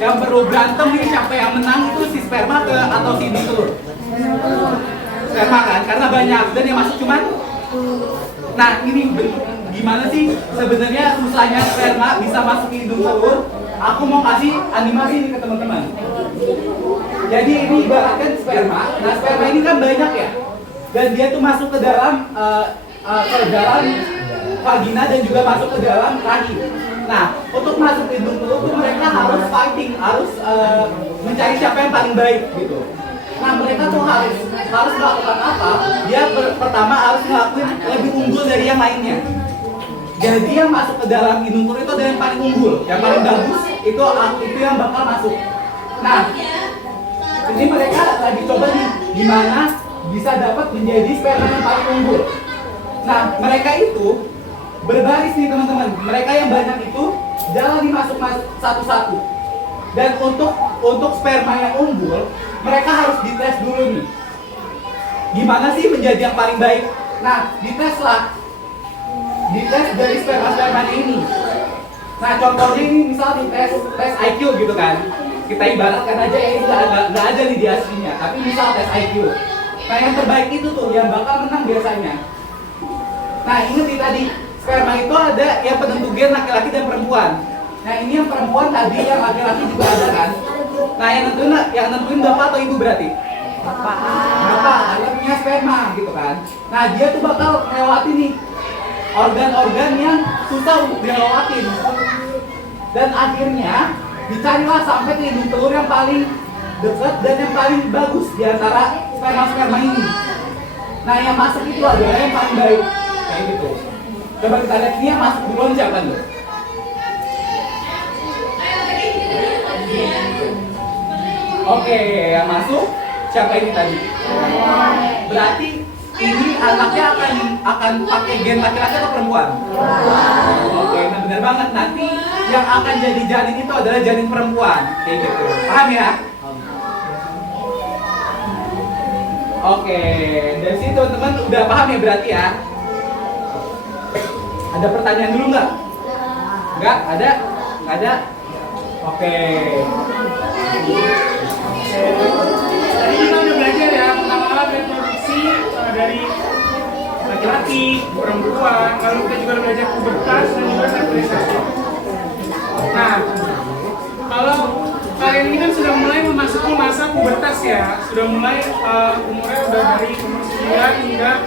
Yang perlu berantem nih siapa yang menang itu si sperma atau si indung telur? Sperma kan? Karena banyak dan yang masuk cuman. Nah ini gimana sih sebenarnya susahnya sperma bisa masuk ke indung telur? Aku mau kasih animasi ini ke teman-teman. Jadi ini ibaratkan sperma. Nah sperma ini kan banyak ya, dan dia tuh masuk ke dalam vagina dan juga masuk ke dalam rahim. Nah untuk masuk ke indung telur tuh mereka harus fighting, harus mencari siapa yang paling baik gitu. Nah mereka tuh harus melakukan apa? Dia pertama harus ngelakuin lebih unggul dari yang lainnya. Jadi yang masuk ke dalam indung telur itu ada yang paling unggul, yang paling bagus itu yang bakal masuk. Nah ini mereka lagi coba nih gimana bisa dapat menjadi sperma yang paling unggul. Nah mereka itu berbaris nih teman-teman. Mereka yang banyak itu jalani masuk satu-satu. Dan untuk sperma yang unggul, mereka harus dites dulu nih. Gimana sih menjadi yang paling baik? Nah, dites dari sperma-spermanya ini. Nah, contohnya ini misal tes IQ gitu kan. Kita ibaratkan aja ya, ini nggak ada nih di aslinya, tapi misal tes IQ. Nah, yang terbaik itu tuh yang bakal menang biasanya. Nah, ingat nih tadi, sperma itu ada yang penentu gen laki-laki dan perempuan. Nah, ini yang perempuan tadi, yang laki-laki juga ada kan. Nah, yang nentuin bapak atau ibu berarti? Bapak, karena punya sperma gitu kan. Nah, dia tuh bakal melewati nih organ-organ yang susah untuk dilewatin. Dan akhirnya dicarilah sampai ke indung telur yang paling dekat dan yang paling bagus di antara sperma-sperma ini. Nah, yang masuk itu adalah yang paling baik. Kayak gitu. Coba kita lihat ini yang masuk duluan siapa nih? Oke, yang masuk siapa ini tadi? Berarti ini anaknya akan pakai gen laki-laki atau perempuan? Oke, nah benar banget. Nanti yang akan jadi janin itu adalah janin perempuan, kayak gitu. Paham ya? Oke, dari situ teman-teman udah paham ya berarti ya? Ada pertanyaan dulu nggak? Nggak? Ada? Nggak ada? Oke. Tadi kita udah belajar ya pertama-tama reproduksi dari laki-laki, perempuan, lalu kita juga belajar pubertas dan juga fertilisasi. Nah, kalau kalian ini kan sudah mulai memasuki masa pubertas ya, sudah mulai umurnya udah dari umur 9 hingga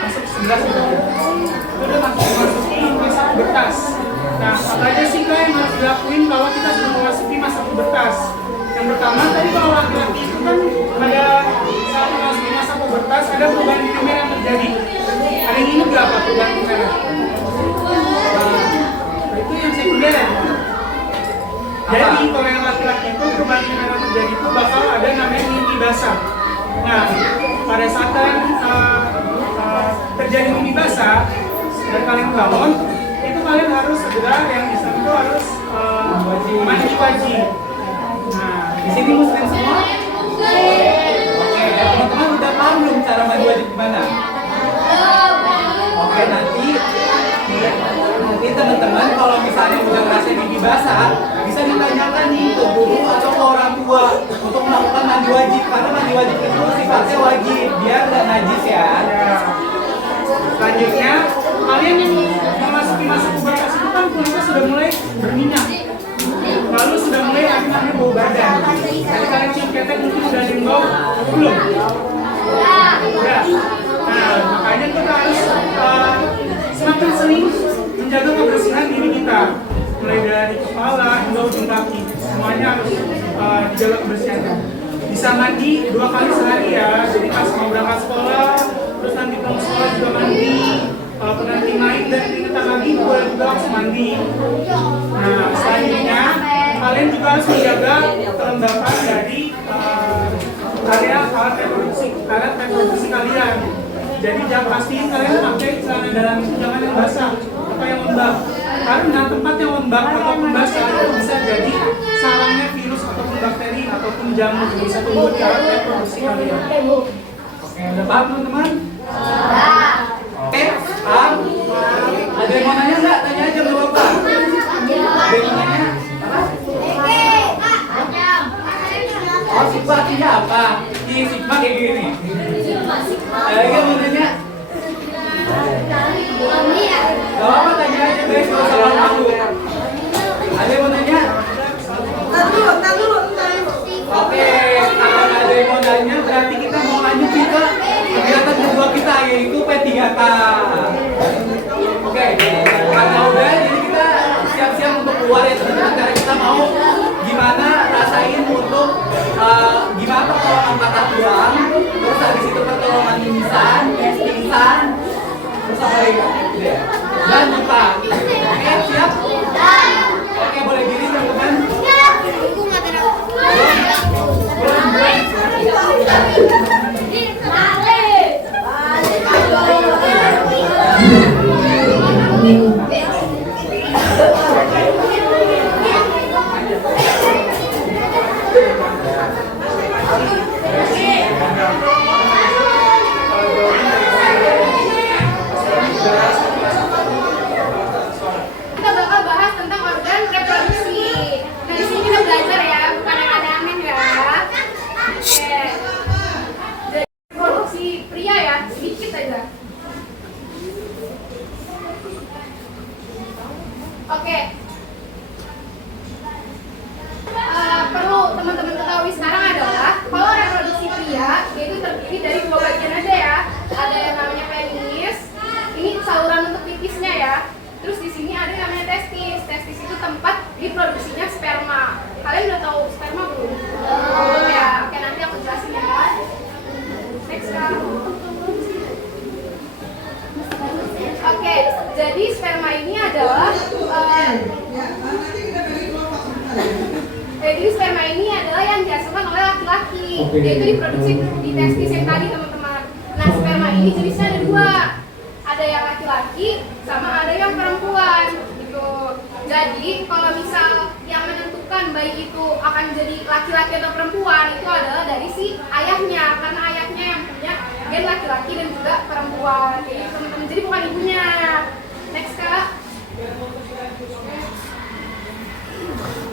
masuk 11 gitu. Itu udah memasuki masa pubertas. Nah, apa aja sih kak yang harus dilakuin kalau kita sudah memasuki masa pubertas? Yang pertama tadi kalau laki-laki itu kan ada saat memasuki masa pubertas ada perubahan primer yang terjadi. Ada yang ingat nggak apa perubahan primer? Nah, itu yang sekunder. Jadi kalau yang laki-laki itu perubahan primer yang terjadi itu bakal ada namanya mimpi basah. Nah, pada saat terjadi mimpi basah dan kalian bangun, itu kalian harus segera yang bisa itu harus mandi wajib. Nah, Di sini muslim semua? Oke, dan teman-teman udah paham belum cara mandi wajib gimana? Oke, nanti teman-teman kalau misalnya udah ngerasain mimpi basah, bisa ditanyakan nih ke guru atau ke orang tua untuk melakukan mandi wajib, karena mandi wajib itu sifatnya wajib biar nggak najis ya. selanjutnya kalian memasuki masa pubertas itu kan kulitnya sudah mulai berminyak, lalu sudah mulai ada namanya bau badan. Jadi kalian cium ketek mungkin udah ada yang bau belum? Ya. Nah, makanya kita harus semakin sering menjaga kebersihan diri kita, mulai dari kepala hingga ujung kaki, semuanya harus dijaga kebersihannya. Bisa mandi 2 kali sehari ya, jadi pas mau berangkat sekolah, terus nanti pulang sekolah juga mandi, kalaupun nanti main dan keringetan lagi boleh juga langsung mandi. Nah, selanjutnya kalian juga harus menjaga kelembapan dari area alat reproduksi kalian. Jadi jangan pastiin kalian pakai celana dalam itu jangan yang basah atau yang lembab. Karena tempat yang lembab ataupun basah itu bisa jadi sarangnya virus ataupun bakteri ataupun jamur yang bisa tumbuh di alat reproduksi kalian. Oke, udah paham teman-teman? Oke, paham? Ada yang mau nanya nggak? Tanya aja sama Bapak. Ada yang mau nanya? Oh, Sigma artinya apa? Di Sigma kayak gini. Ada yang mau nanya? Gak apa-apa, tanya aja guys, kalau salah malu. Ada yang mau nanya? Oke, kalau ada yang mau nanya berarti kita mau lanjut ke kegiatan kedua kita yaitu P3K. Oke, karena udah jadi kita siap-siap untuk keluar ya teman-teman, karena kita mau gimana rasain untuk gimana pertolongan patah tulang, terus habis itu pertolongan pingsan, terus apa lagi? Dan luka. Oke, siap? Oke, boleh diri teman-teman. Kita bakal bahas tentang organ reproduksi. Nah, di sini kita belajar ya, bukan yang aneh-aneh ya. Oke. Dari reproduksi pria ya, sedikit aja. Oke. Perlu teman-teman ketahui sekarang adalah kalau reproduksi pria itu terdiri dari 2 bagian aja ya. Ada yang namanya penis, ini saluran untuk pipisnya ya. Terus di sini ada yang namanya testis. Testis itu tempat diproduksinya sperma. Kalian udah tahu sperma belum? Belum ya. Oke, nanti aku jelasin ya. Next Kak. Oke, jadi sperma ini adalah jadi sperma ini adalah yang dihasilkan oleh laki-laki. Dia itu diproduksi di testis yang tadi teman-teman. Nah, sperma ini jenisnya ada 2. Ada yang laki-laki sama ada yang perempuan gitu. Jadi kalau misal yang menentukan bayi itu akan jadi laki-laki atau perempuan itu adalah dari si ayahnya, karena ayahnya yang punya gen laki-laki dan juga perempuan. Jadi teman-teman, jadi bukan ibunya. Next Kak.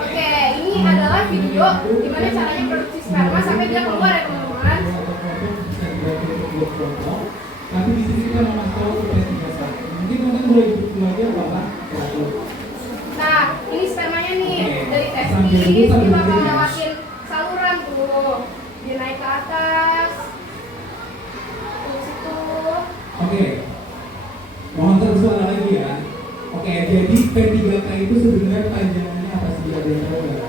Oke, ini adalah video gimana caranya produksi sperma sampai dia keluar ya teman-teman. Tapi di sini kita mau masuk ke P3K. Mungkin teman-teman boleh duduk aja Bapak. Nah, ini spermanya nih dari testis, dia bakal lewatin saluran tuh, dia naik ke atas, terus itu. Oke. Mohon terus ulang lagi ya. Oke, jadi P3K itu sebenarnya panjangannya apa sih? Ada yang tahu nggak?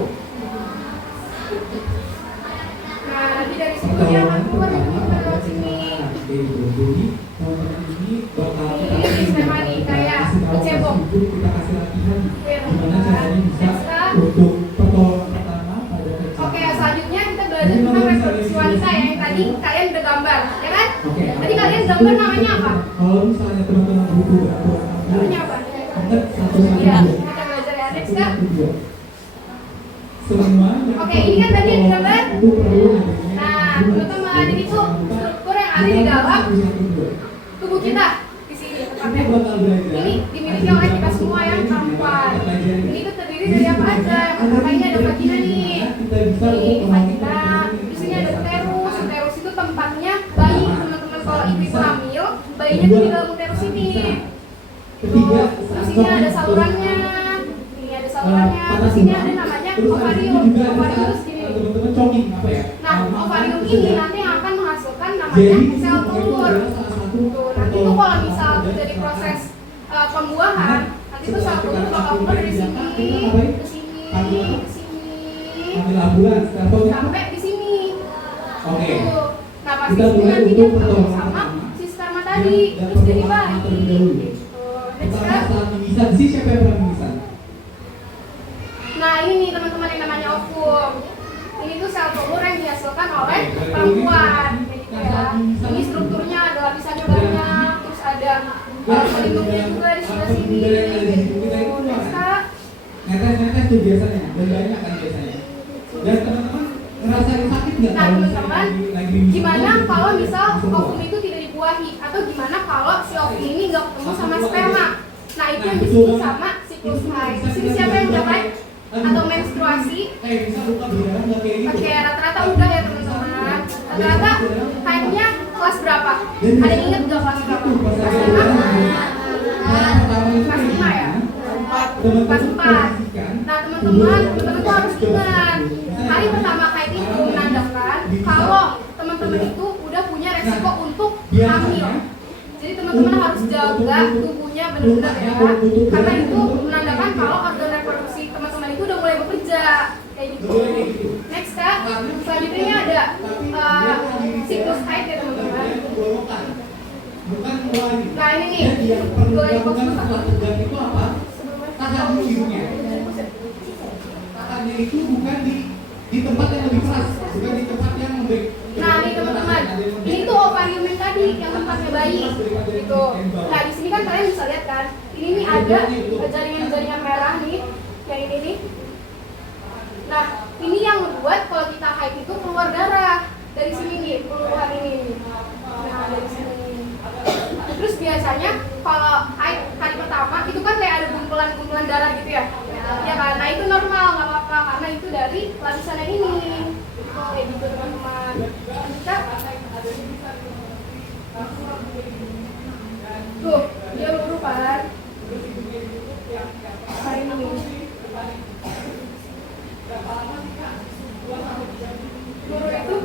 Nah, nanti dari situ dia akan keluar ke sini. Jadi teman-teman ini bakal Ini sperma nih kayak kecebong. kita kasih latihan gimana caranya bisa Next, Kak. untuk pertolongan pertama pada kecil. Oke, selanjutnya kita belajar tentang reproduksi wanita ya, yang tadi kalian udah gambar, ya kan? Oke. Tadi kalian gambar namanya apa? Kalau misalnya teman-teman butuh bantuan Namanya apa? ingat satu sama Iya, dua. kita belajar ya. Next Satu Kak. sama dua. Semua yang Oke, ini kan tadi yang gambar. itu perlu adanya Nah, teman-teman, ini tuh struktur yang ada di dalam tubuh kita di sini tepatnya. Ini dimiliki oleh kita semua yang perempuan. Ini tuh terdiri dari apa aja? Yang pertama ini ada vagina nih. Ini vagina. Di sini ada uterus. Uterus itu tempatnya bayi teman-teman. Kalau ibu itu hamil, bayinya tuh di dalam uterus ini. sini ada salurannya, ini ada salurannya, terus sini ada namanya ovarium. Ovarium itu segini. teman-teman coking apa ya? Nah, ovarium ini nanti yang akan menghasilkan namanya sel telur. Tuh, nanti tuh kalau misal dari proses pembuahan, nanti tuh sel telur bakal keluar dari sini ke sini ke sini Ambil ambulans, sampai di sini. Oke. Tuh. Nah, pas Kita di sini mulai nanti untuk dia ketemu pertolongan sama pertama. si sperma tadi, terus jadi bayi. Gitu. Next Pertama kan? saat mimisan, di sini siapa yang pernah mimisan? Nah, ini nih teman-teman yang namanya ovum. Ini tuh sel telur yang dihasilkan oleh perempuan, kayak gitu ya. Ini strukturnya ada lapisannya banyak, terus ada pelindungnya juga di sebelah sini. Next Kak. Netes-netes tuh biasanya, dan banyak kan biasanya. Dan teman-teman ngerasain sakit nggak? Nah, kalau misalnya teman-teman, lagi mimisan? gimana kalau misal ovum itu tidak dibuahi, atau gimana kalau si ovum ini nggak ketemu sama sperma? Nah, itu yang disebut sama siklus haid. Di sini siapa yang udah haid atau menstruasi? Bisa buka berdarah nggak kayak gitu? Oke, rata-rata udah ya teman-teman. Rata-rata haidnya kelas berapa? Ada yang ingat nggak kelas berapa? Kelas 5? Kelas 5 ya? Kelas 4. Nah teman-teman tuh harus ingat, hari pertama haid itu menandakan kalau teman-teman itu udah punya resiko untuk hamil. Jadi teman-teman harus jaga tubuhnya benar-benar ya, karena itu menandakan kalau organ reproduksi teman-teman itu udah mulai bekerja kayak gitu. Next Kak, selanjutnya ada siklus haid ya teman-teman. Nah ini nih, mulai fokus itu apa? Tahan hidungnya. Tahannya itu bukan di tempat yang lebih keras, bukan di tempat yang lebih. Nah nih teman-teman, ini tuh ovarium yang tadi yang tempatnya bayi gitu. Nah di sini kan kalian bisa lihat kan, ini nih ada jaringan-jaringan merah nih, yang ini nih. Nah ini yang membuat kalau kita haid itu keluar darah dari sini nih, keluar ini. Nah dari sini. Terus biasanya kalau haid hari pertama itu kan kayak ada gumpulan-gumpulan darah gitu ya. Ya kan, nah itu normal, nggak apa-apa karena itu dari lapisannya ini. Kayak gitu teman-teman. Kita tuh dia luru kan. Nah ini. Luru itu.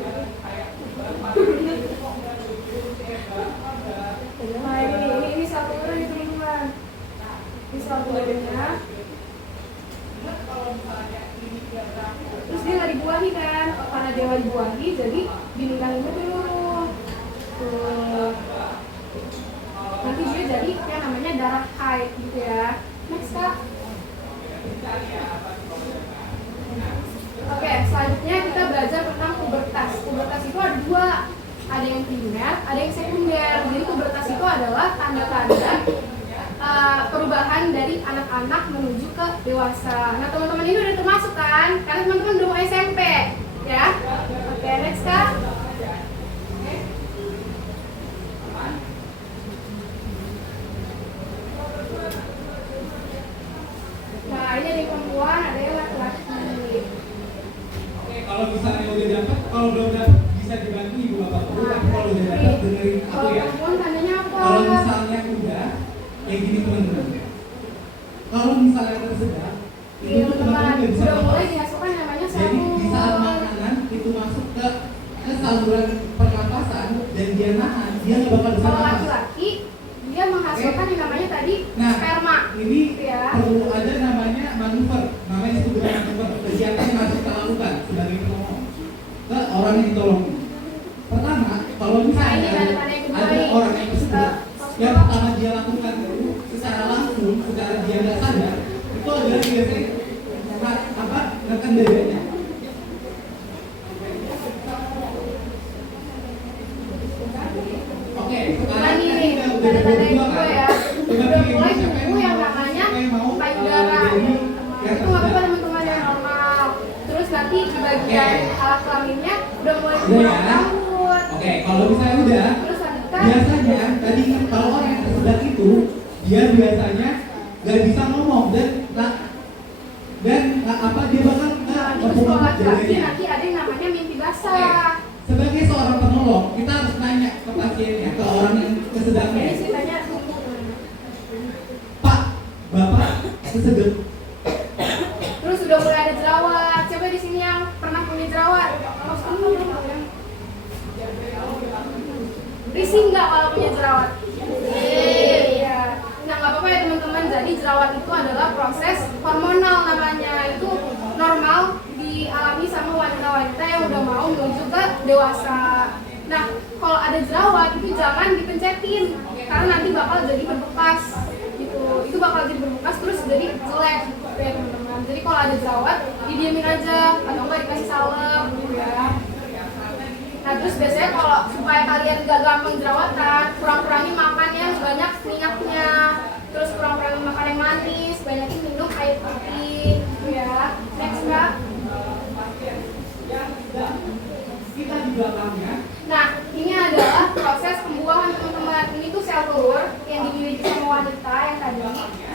Nah ini satu lagi teman-teman. Ini satu badannya. Terus dia nggak dibuahi kan, karena dia nggak dibuahi jadi dinikahinnya dulu. Tuh. Nanti dia jadi yang namanya darah haid gitu ya. Next Kak. Oke, selanjutnya kita belajar tentang pubertas. Pubertas itu ada dua, ada yang primer, ada yang sekunder. Jadi pubertas itu adalah tanda-tanda perubahan dari anak-anak menuju ke dewasa. Nah teman-teman ini udah termasuk kan? Karena teman-teman udah mau SMP, ya? Oke, next Kak. Nah ini ada yang perempuan, ada yang laki-laki. Oke, kalau misalnya udah dapat, kalau belum dapat bisa dibantu ibu bapak. Tapi kalau udah dapat dengerin aku Kalau ya. perempuan tandanya apa? Kalau misalnya udah, kayak gini teman-teman. Kalau misalnya tersedak, Iya itu teman-teman, nggak bisa udah mulai lepas. dihasilkan yang namanya Jadi di saat salur. makanan itu masuk ke saluran pernapasan dan dia nahan, dia nggak bakal bisa Kalau napas. laki-laki dia menghasilkan yang namanya tadi Nah, sperma. ini Ya. perlu ada namanya manuver, namanya disebut manuver. Kegiatan yang harus kita lakukan sebagai penolong ke orang yang ditolong. Pertama, kalau misalnya Nah, ini tanda-tanda yang kedua ada nih. orang yang tersebut, yang pertama dia lakukan dulu secara langsung, secara dia nggak sadar, itu adalah biasanya neken dadanya. Oke, Nah sekarang ini udah tanda-tanda yang berdua kedua kan? ya. Udah mulai tumbuh yang namanya payudara. Itu nggak apa-apa teman-teman yang normal. Terus nanti di bagian alat kelaminnya udah mulai tumbuh Udah ya? rambut. Oke, kalau misalnya udah, Terus lanjutkan. biasanya tadi kalau orang yang tersedak itu dia biasanya nggak bisa ngomong dan apa dia bakal Terus kalau laki-laki nanti ada yang namanya mimpi basah. sebagai seorang penolong kita harus nanya ke pasiennya, ke orang yang kesedaknya, Ini ceritanya tumbuh. Pak, Terus sudah mulai ada jerawat. Siapa di sini yang pernah punya jerawat? Risih nggak kalau punya jerawat? Iya. Nah, nggak apa-apa ya teman-teman. Jadi jerawat itu adalah proses hormonal namanya. Itu normal dialami sama wanita-wanita yang udah mau menuju ke dewasa. Nah, kalau ada jerawat itu jangan dipencetin karena nanti bakal jadi berbekas gitu. Itu bakal jadi berbekas terus jadi jelek gitu ya teman-teman. Jadi kalau ada jerawat didiemin aja atau enggak dikasih salep gitu ya. Nah, terus biasanya kalau supaya kalian gak gampang jerawatan, kurang-kurangin makan yang banyak minyaknya, terus kurang-kurangin makan yang manis, banyakin minum air putih gitu ya. Next Kak. Nah, ini adalah proses pembuahan teman-teman. Ini tuh sel telur yang dimiliki sama wanita yang tadi.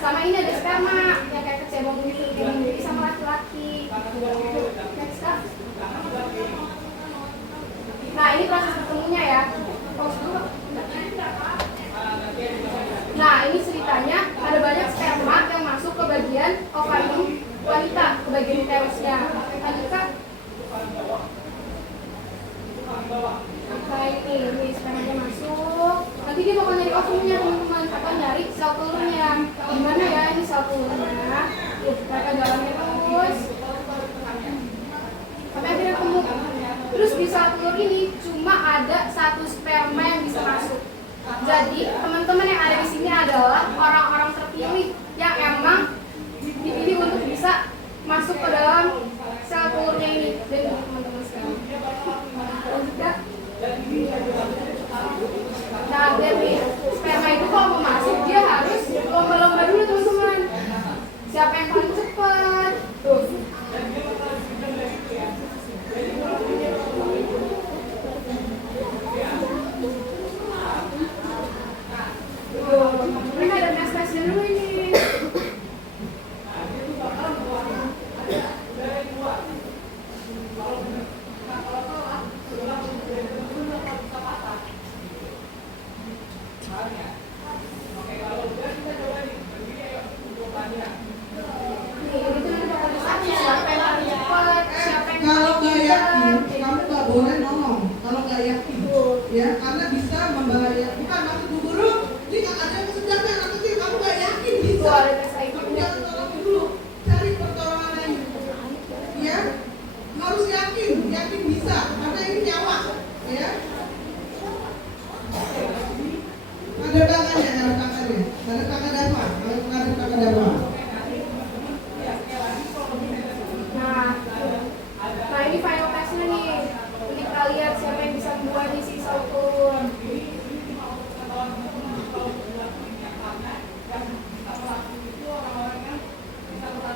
Sama ini ada sperma yang kayak kecebong gitu yang dimiliki sama laki-laki. Next Kak. Nah, ini proses ketemunya ya. Pause dulu. Nah, ini ceritanya ada banyak sperma yang masuk ke bagian ovarium wanita, ke bagian uterusnya. Lanjut Kak. Nah, ini spermanya masuk. Nanti dia bakal nyari ovumnya teman-teman, atau nyari sel telurnya. Gimana ya ini sel telurnya? Mereka jalannya terus sampai akhirnya ketemu. Terus di sel telur ini cuma ada satu sperma yang bisa masuk. Jadi teman-teman yang ada di sini adalah orang-orang terpilih yang emang dipilih untuk bisa masuk ke dalam sel telurnya ini. Dan teman-teman sekalian. Nah, dari sperma itu kalau mau masuk dia harus lomba-lomba dulu teman-teman. Siapa yang paling cepat? Tuh. Mereka ada mes-mesnya dulu ini. Kalau nggak yakin, kamu nggak boleh ngomong. Kalau nggak yakin, ya, karena bisa membahaya. Bukan maksud Bu Guru, jika ada yang sedang anak kecil kamu nggak yakin bisa. Kamu jangan tolong dulu, cari pertolongan lain. Ya, harus yakin bisa, karena ini nyawa. Ya, ada tangannya, ada tangan Dharma, ada tangan Dharma. Nah, ini final testnya nih. Nanti kita lihat siapa yang bisa membuat si sel telur.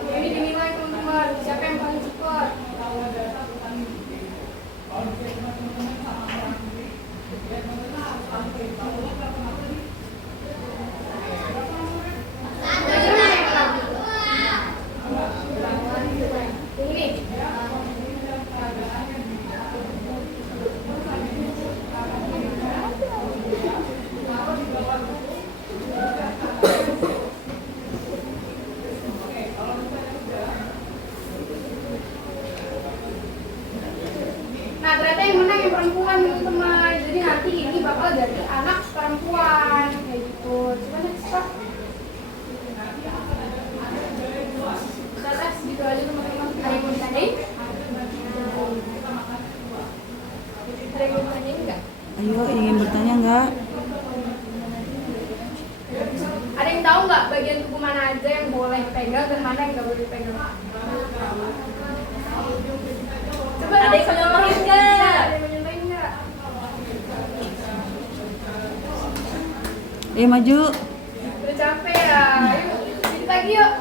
Ini dinilai teman-teman, siapa yang paling cepat. Nah, ternyata yang menang yang perempuan teman-teman. Jadi nanti ini bakal jadi anak perempuan kayak gitu. Coba next Pak. Kita segitu aja teman-teman. Ada yang mau ditanyain? Ada yang mau ditanyain nggak? Ayo, ingin bertanya nggak? Ada yang tahu nggak bagian tubuh mana aja yang boleh dipegang dan mana yang nggak boleh dipegang? Coba ada yang nyontohin nggak? Ada yang nyontohin nggak? Maju. Udah capek ya? Yuk, sedikit lagi yuk.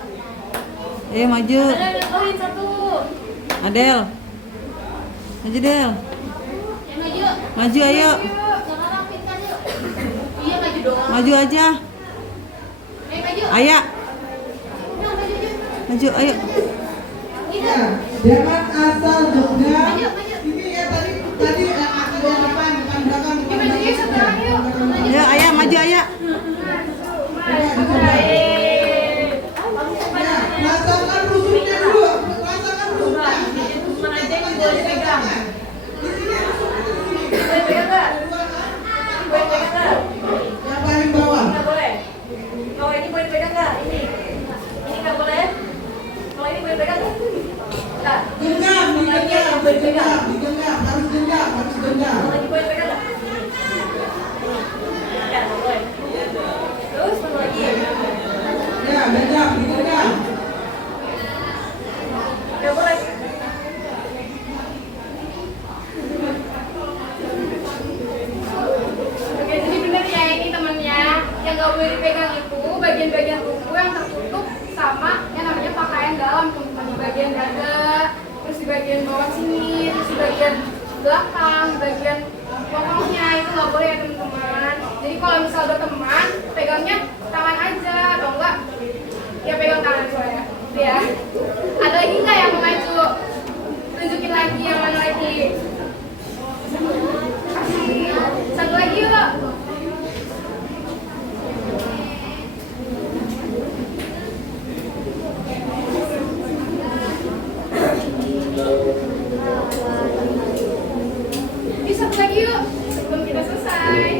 Maju. Ada yang nyontohin satu. Adel. Maju Del. Yang maju. Maju ayo. Jangan rapidkan yuk. Iya maju doang. Maju aja. Maju. Ayo. Udah maju aja. Maju ayo. Ya, jangan asal juga. Maju. Ini ya tadi aku yang depan bukan belakang. Ini maju aja sekarang yuk. Ayo, ayo maju ayo. Maju. boleh pegang. Digenggam, harus genggam, harus genggam. Lagi boleh pegang nggak? Ya, nggak boleh. Terus satu lagi. Ya, genggam, digenggam. Nggak boleh. Oke, jadi bener ya ini temennya. Yang nggak boleh dipegang itu bagian-bagian tubuh yang tertutup sama yang namanya pakaian dalam, teman-teman. Di bagian dada, terus di bagian bawah sini, terus di bagian belakang, di bagian pokoknya itu nggak boleh ya teman-teman. Jadi kalau misal ada teman, pegangnya tangan aja atau enggak ya pegang tangan soalnya. Ya. Ada lagi nggak yang mau maju? Tunjukin lagi yang mana lagi? Satu lagi yuk. Bisa satu lagi yuk. Sebelum kita selesai.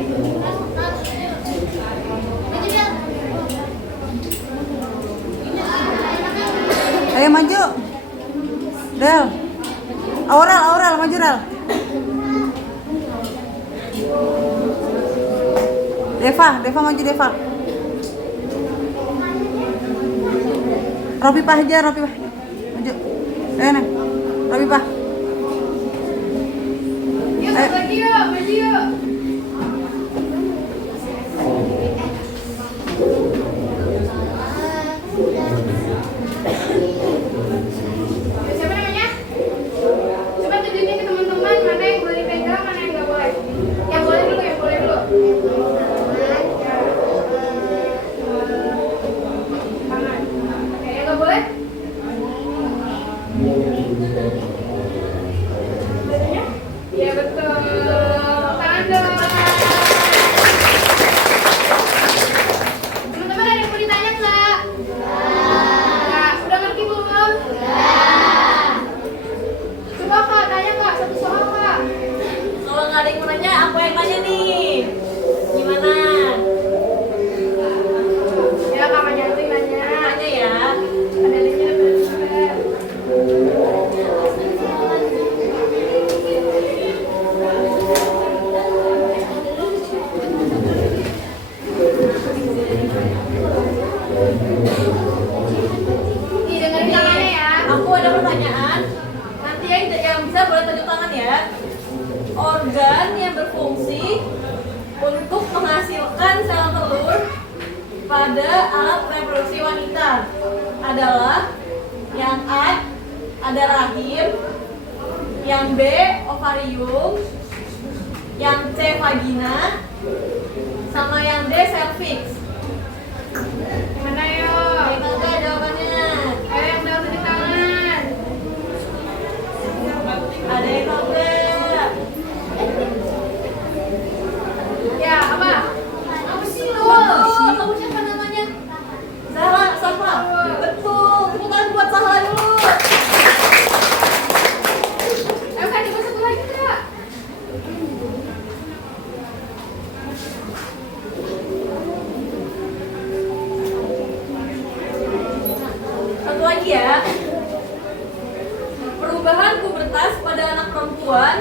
Ayo maju. Del. Aurel, maju Rel. Deva maju Deva. Ropipah aja, Ropipah. Maju. Ayo Neng. Ropipah. Yuk satu lagi yuk. Maju yuk. Siapa namanya? Coba tunjukin ke teman-teman mana yang boleh dipegang, mana yang nggak boleh. Yang boleh dulu. Tangan. Oke, yang nggak boleh? Badannya? Iya betul. Tangan dong. Teman-teman ada yang mau ditanya nggak? Nggak. Udah ngerti belum? Coba Kak, tanya Kak, satu soal Kak. Kalau nggak ada yang mau nanya, aku yang tanya nih. Gimana? Ya kakaknya itu yang nanya. Tanya ya. Ada linknya ada linknya. Nih dengerin tangannya ya. Aku ada pertanyaan. Nanti yang bisa boleh tunjuk tangan ya. Organ yang berfungsi untuk menghasilkan sel telur pada alat reproduksi wanita adalah yang A ada rahim, yang B ovarium, yang C vagina, sama yang D cervix. Gimana yuk? Ada yang tahu nggak jawabannya? Ayo yang udah tunjuk tangan. Ada yang tahu nggak? Ya apa? Apa sih lu? Oh, kamu siapa namanya? Zahra, Safa. Betul. Tepuk tangan buat Zahra dulu. Ayo Kak, coba satu lagi Kak. Satu lagi ya. Perubahan pubertas pada anak perempuan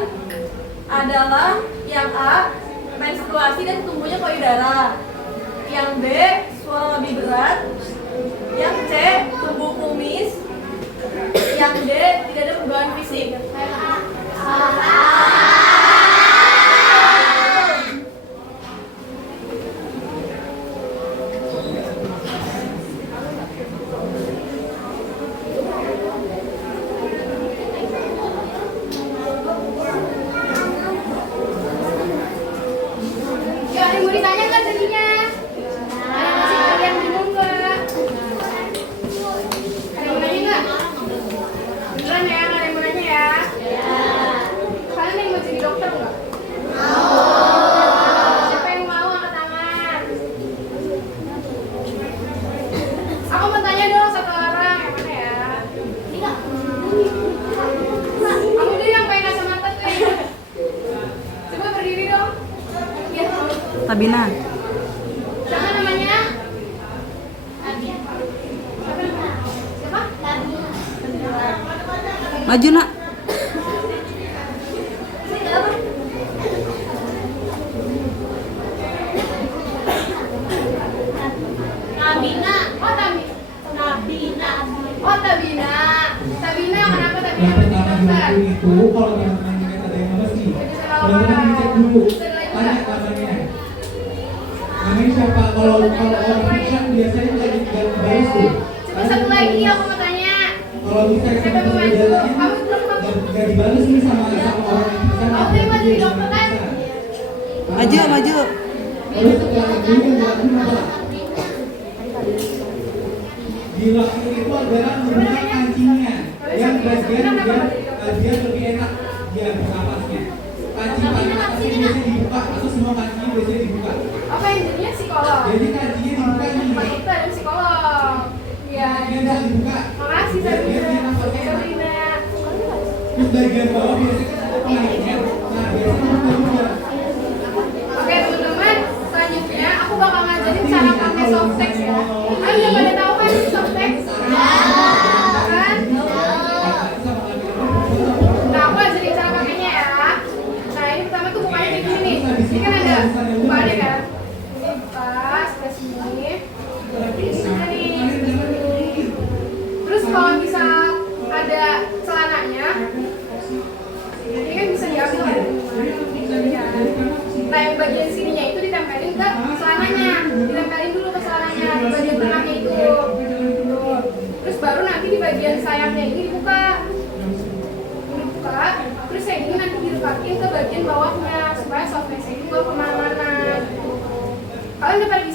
adalah yang A, menstruasi dan tumbuhnya payudara. Yang B, suara lebih berat. Yang C, tumbuh kumis. Yang D, tidak ada perubahan fisik. Yuk, ada yang mau ditanya nggak tadinya? Ada yang masih kalian bingung nggak? Ada yang mau nanya nggak? Beneran ya, nggak ada yang mau nanya ya? Kalian ada yang mau jadi dokter nggak? Siapa yang mau angkat tangan? Aku mau tanya dong satu orang, yang mana ya? Kamu dulu yang pakai kacamata tuh ya. Coba berdiri dong. Ya. Tabina. Siapa namanya? Siapa? Maju nak. kalau orang kan biasanya lagi baris tuh. Coba satu lagi aku mau tanya. Kalau misalnya Siapa yang mau maju? Kamu belum kamu. nggak dibalas nih sama orang yang bisa. Kamu terima jadi dokter kan? Maju, maju. Lalu setelah itu yang dilakukan apa? Dilakukan itu adalah menggunakan kancingnya yang bagian dia lebih enak dia buka atasnya. Kancing paling atas ini biasanya dibuka atau semua kancingnya biasanya dibuka. Apa yang jadinya psikolog? Jadi kancingnya dibuka nih. Pak itu ada psikolog. Iya. Dia bisa dibuka. Makasih Sabrina. Terus bagian bawah biasanya kan ada pengairnya. Nah biasanya kita juga. Oke teman-teman, selanjutnya aku bakal ngajarin cara pakai softtext ya. Kalian udah pada tahu kan softtext? Kan? Nah aku ajarin cara pakainya ya. Nah ini pertama tuh bukanya kayak gini nih. Ini kan ada bukaannya kan. Ini buka sebelah sini. Ini juga nih. Terus kalau bisa ada celananya, ini kan bisa diambil ya. Nah yang bagian sininya itu ditempelin ke celananya, ditempelin dulu ke celananya di bagian tengahnya itu. Tuh. Terus baru nanti di bagian sayapnya ini dibuka, terus yang ini nanti dilekatin ke bagian bawahnya supaya softness itu nggak kemana-mana. Kalian udah pada bisa